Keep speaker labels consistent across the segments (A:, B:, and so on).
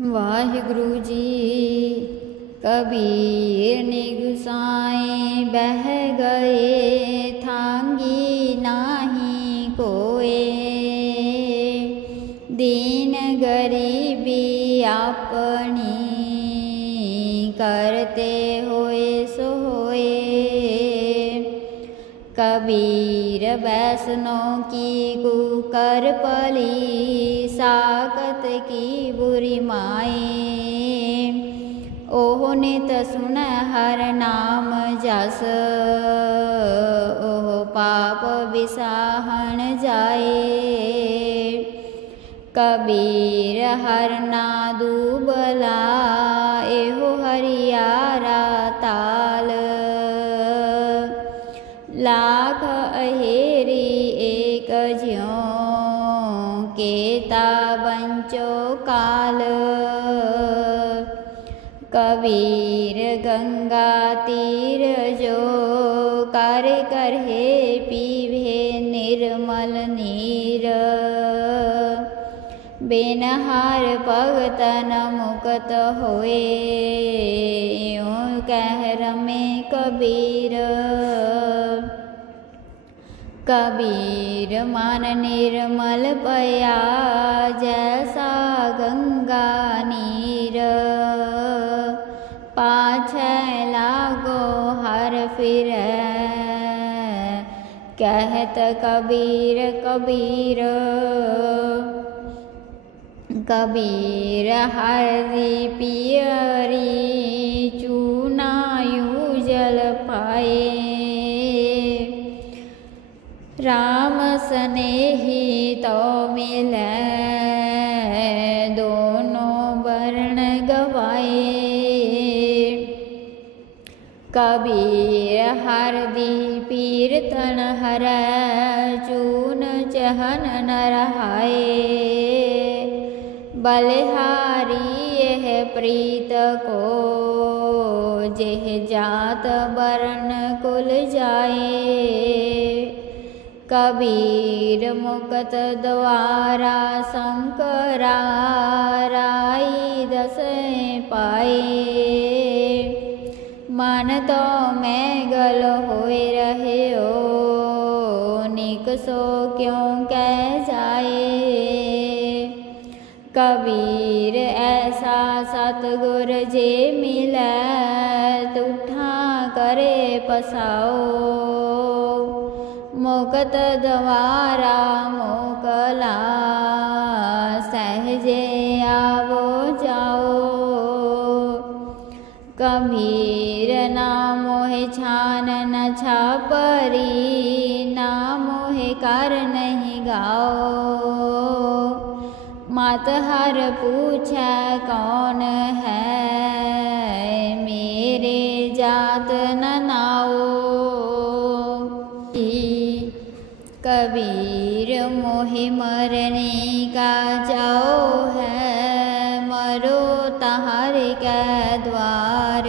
A: ਵਾਹਿਗੁਰੂ ਜੀ, ਕਬੀਰ ਨਿਗਸਾਏ ਬਹਿ ਗਏ ਥਾਂਗੀ ਨਾਹੀ ਕੋਏ। ਦੀਨ ਗਰੀਬੀ ਆਪਣੀ ਕਰਤੇ ਹੋਏ ਸੋ ਹੋਏ ਕਬੀਰ ਬੈਸਨੋ ਕੀ ਕੁ ਕਰ ਪਲੀ ताकत की बुरी माए ओहने त सुन हर नाम जस ओह पाप विसाहन जाए कबीर हर ना दूबला एहो हरियारा ताल लाख अहेरी ए ਕਬੀਰ ਗੰਗਾ ਤੀਰ ਜੋ ਕਰ ਕਰਹੇ ਪੀਵੇ ਨਿਰਮਲ ਨੀਰ। ਬਿਨਹਾਰ ਭਗਤਨ ਮੁਕਤ ਹੋਏ ਓ ਕਹਿ ਰਮੇ ਕਬੀਰ। ਕਬੀਰ ਮਨ ਨਿਰਮਲ ਪਿਆ, ਜੈਸਾ ਗੰਗਾ ਨੀ पाछ लागो हर फिर। कहत कबीर कबीर। कबीर हरि पियरी चूनायु जल पाए। राम स्नेही तो मिलै ਕਬੀਰ ਹਰ ਦੀ ਪੀਰਤਨ ਹਰੈ, ਚੂਨ ਚਹਨ ਨਰ ਹਾਏ। ਬਲਿਹਾਰੀ ਇਹ ਪ੍ਰੀਤ ਕੋ, ਜਿਹ ਜਾਤ ਬਰਨ ਕੁਲ ਜਾਏ। ਕਬੀਰ ਮੁਕਤ ਦਵਾਰਾ ਸੰਕਰਾ ਰਾਈ ਦਸੇ ਪਾਏ। મન તો મેઘલ હોય રહ્યો નિકસો ક્યું કે જાય કબીર એસા સતગુર જે મિલત ઉઠા કરે પસાઓ મુકત દ્વારા મોકલા कबीर ना मोहे छान न छापरी ना मोहे कार नहीं गाओ। मात हर पूछे, कौन है? मेरे जात न नाओ। कबीर मोहे मरने का जाओ है, मरो तहार के द्वार।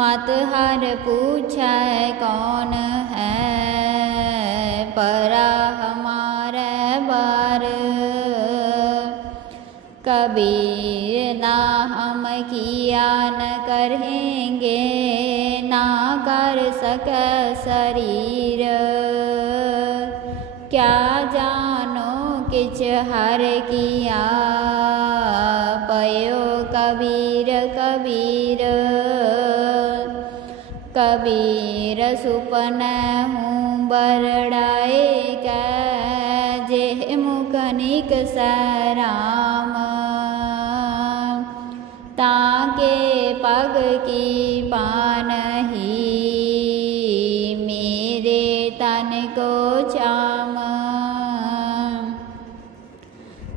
A: मत हर पूछे कौन है? परा हमारे बार। कबीर ना हम किया न करेंगे, ना कर सक शरीर। क्या जानो किच हर किया, पयो कबीर कबीर। कबीर सुपन हूँ बरड़ाए जे मुकनिक सराम ताके पग की ही मेरे तन को चाम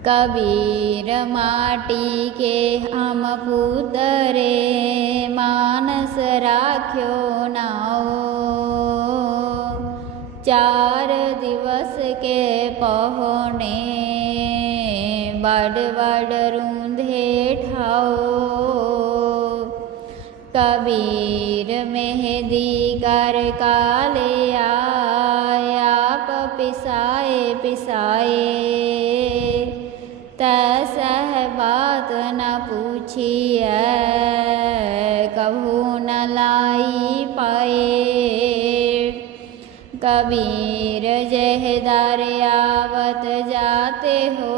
A: कबीर माटी के हम पुतरे मानस राख्यो नाओ चार दिवस के पहोने बड़ बड़ रूंधे ठाओ कबीर मेहदी कर काले आप पूछिए न लाई पाए कबीर जह दरियावत जाते हो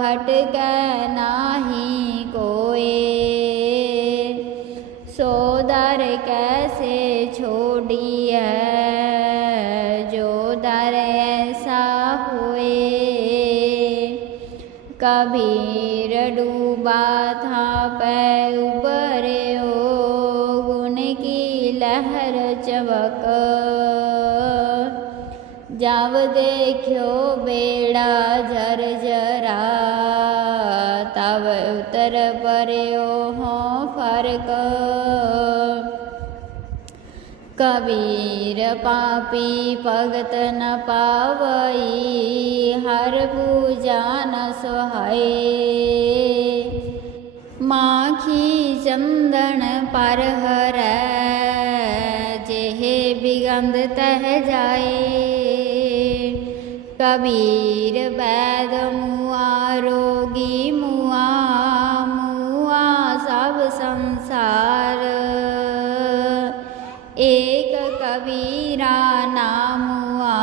A: हट गए नाही कोए कबीर डूबा था पै उबरे हो गुण की लहर चबक जब देखो बेड़ा जरा तब उतर पर्यो हो કબીર પાપી ભગત ન પાવઈ હર પૂજા ન સહાય માખી ચંદન પર હર જેહે બિગંદ તહ જાય કબીર બેદ મુઆ રોગી મુ एक कबीरा नामुआ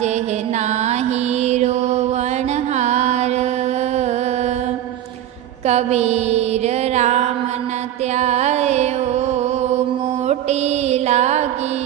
A: जेह नाही रोवन हार कबीर राम न त्यायो मोटी लागी